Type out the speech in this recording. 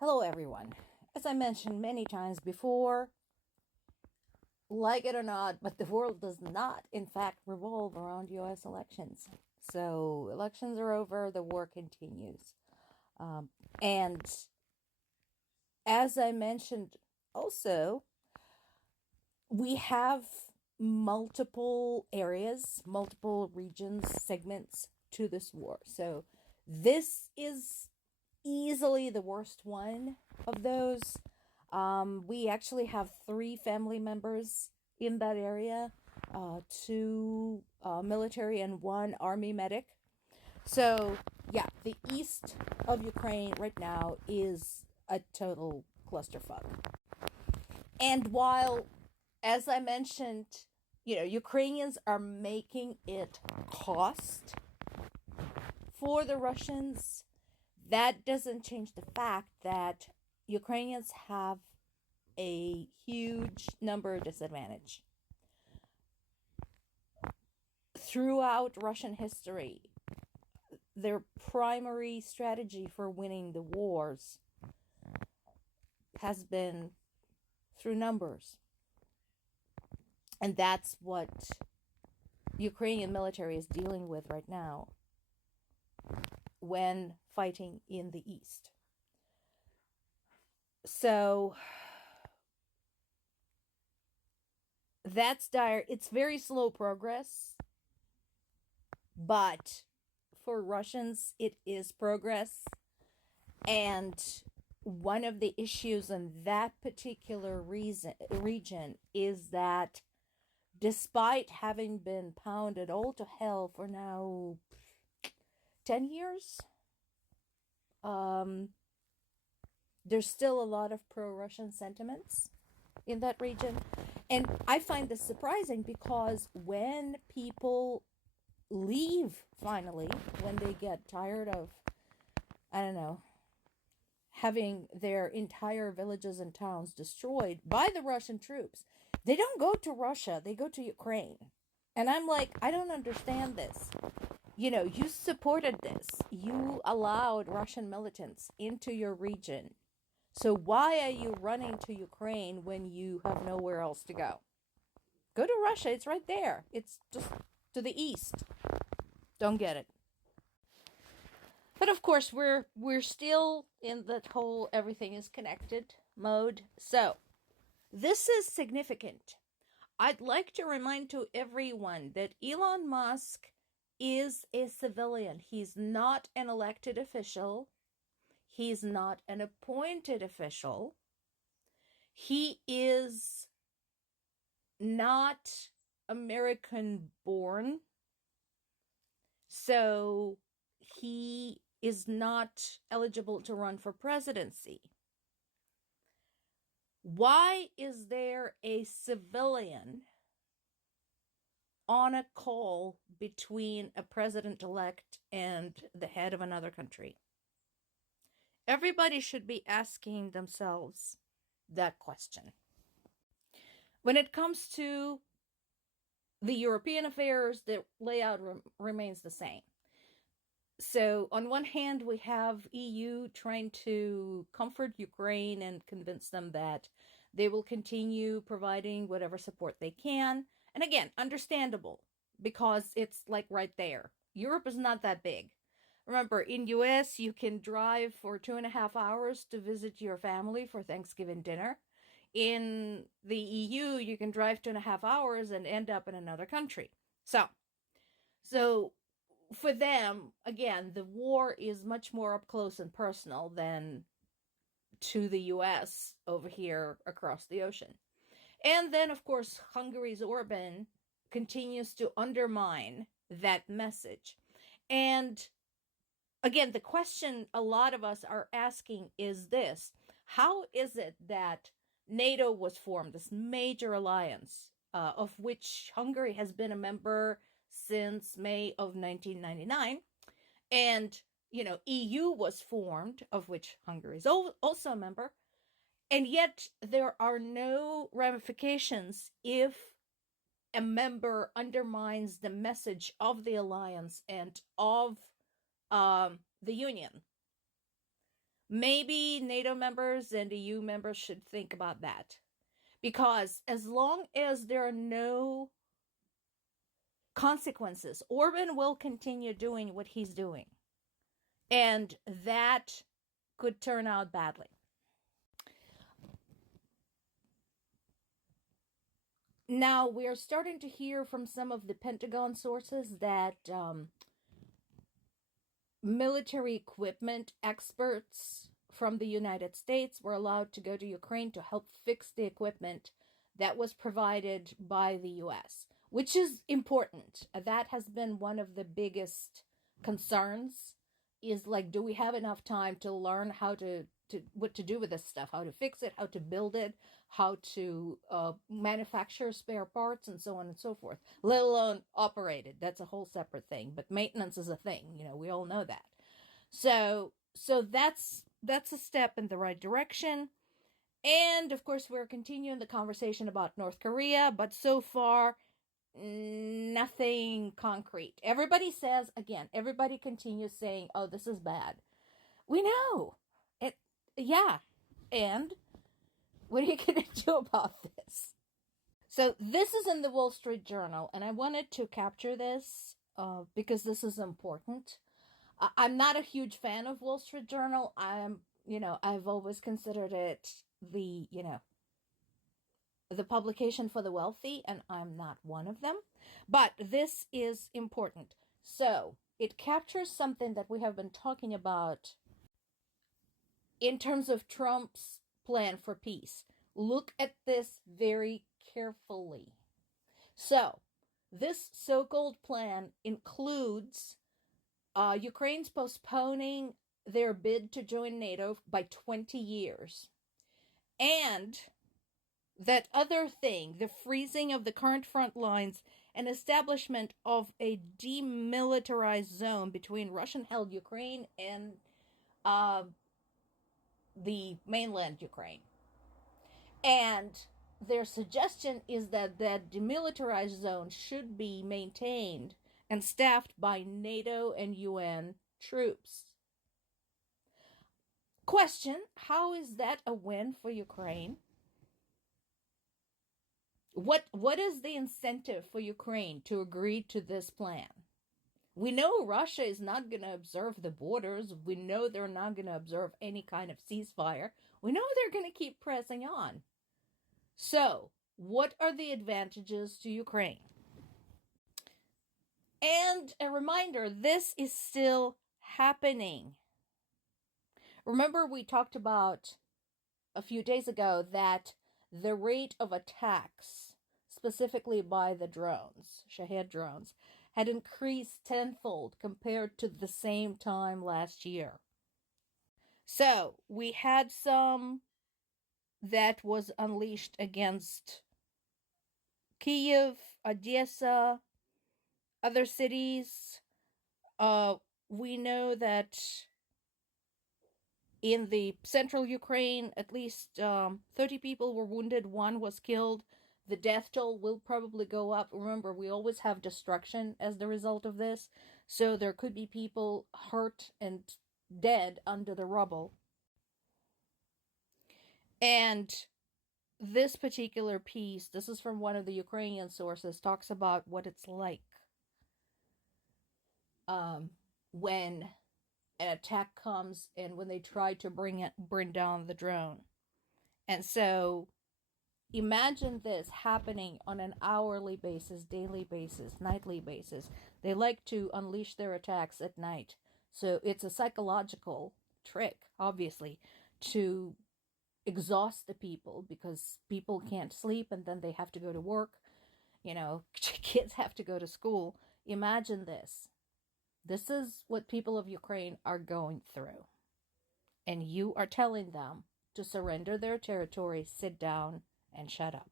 Hello, everyone. As I mentioned many times before, like it or not, but the world does not, in fact, revolve around US elections. So, elections are over, the war continues. And as I mentioned also, we have multiple areas, multiple regions, segments to this war. So, this is easily the worst one of those. We actually have three family members in that area, two military and one army medic. So, yeah, the east of Ukraine right now is a total clusterfuck. And while, as I mentioned, Ukrainians are making it cost for the Russians, that doesn't change the fact that Ukrainians have a huge number disadvantage. Throughout Russian history, their primary strategy for winning the wars has been through numbers. And that's what Ukrainian military is dealing with right now when fighting in the east. So that's dire. It's very slow progress, but for Russians, it is progress. And one of the issues in that particular region is that despite having been pounded all to hell for now 10 years, there's still a lot of pro-Russian sentiments in that region. And I find this surprising because when people leave finally, when they get tired of, I don't know, having their entire villages and towns destroyed by the Russian troops, they don't go to Russia, they go to Ukraine. And I'm like, I don't understand this. You supported this. You allowed Russian militants into your region. So why are you running to Ukraine when you have nowhere else to go? Go to Russia, it's right there. It's just to the east. Don't get it. But of course, we're still in that whole everything is connected mode. So, this is significant. I'd like to remind to everyone that Elon Musk is a civilian. He's not an elected official. He's not an appointed official. He is not American born. So he is not eligible to run for presidency. Why is there a civilian on a call between a president-elect and the head of another country? Everybody should be asking themselves that question. When it comes to the European affairs, the layout remains the same. So on one hand, we have EU trying to comfort Ukraine and convince them that they will continue providing whatever support they can. And again, understandable, because it's like right there. Europe is not that big. Remember, in US, you can drive for 2.5 hours to visit your family for Thanksgiving dinner. In the EU, you can drive 2.5 hours and end up in another country. So for them, again, the war is much more up close and personal than to the US over here across the ocean. And then, of course, Hungary's Orban continues to undermine that message. And again, the question a lot of us are asking is this: how is it that NATO was formed, this major alliance, of which Hungary has been a member since May of 1999, and EU was formed, of which Hungary is also a member, and yet there are no ramifications if a member undermines the message of the alliance and of the union. Maybe NATO members and EU members should think about that. Because as long as there are no consequences, Orban will continue doing what he's doing. And that could turn out badly. Now, we are starting to hear from some of the Pentagon sources that military equipment experts from the United States were allowed to go to Ukraine to help fix the equipment that was provided by the US, which is important. That has been one of the biggest concerns, is like, do we have enough time to learn how to what to do with this stuff, how to fix it, how to build it, how to manufacture spare parts, and so on and so forth, let alone operate it. That's a whole separate thing, but maintenance is a thing, we all know that. So that's a step in the right direction. And of course, we're continuing the conversation about North Korea, but so far nothing concrete. Everybody continues saying, oh, this is bad. We know it. Yeah. And what are you going to do about this? So this is in the Wall Street Journal, and I wanted to capture this because this is important. I'm not a huge fan of Wall Street Journal. I've always considered it the publication for the wealthy, and I'm not one of them. But this is important. So it captures something that we have been talking about in terms of Trump's plan for peace. Look at this very carefully. So, this so-called plan includes Ukraine's postponing their bid to join NATO by 20 years. And that other thing, the freezing of the current front lines and establishment of a demilitarized zone between Russian-held Ukraine and the mainland Ukraine. And their suggestion is that that demilitarized zone should be maintained and staffed by NATO and UN troops. Question, how is that a win for Ukraine? What is the incentive for Ukraine to agree to this plan? We know Russia is not going to observe the borders. We know they're not going to observe any kind of ceasefire. We know they're going to keep pressing on. So, what are the advantages to Ukraine? And a reminder, this is still happening. Remember, we talked about a few days ago that the rate of attacks, specifically by the drones, Shahed drones, had increased tenfold compared to the same time last year. So, we had some that was unleashed against Kyiv, Odessa, other cities. We know that in the central Ukraine, at least 30 people were wounded, 1 was killed. The death toll will probably go up. Remember, we always have destruction as the result of this. So there could be people hurt and dead under the rubble. And this particular piece, this is from one of the Ukrainian sources, talks about what it's like when an attack comes and when they try to bring down the drone. And so imagine this happening on an hourly basis, daily basis, nightly basis. They like to unleash their attacks at night. So it's a psychological trick, obviously, to exhaust the people, because people can't sleep and then they have to go to work. Kids have to go to school. Imagine this. This is what people of Ukraine are going through. And you are telling them to surrender their territory, sit down, and shut up.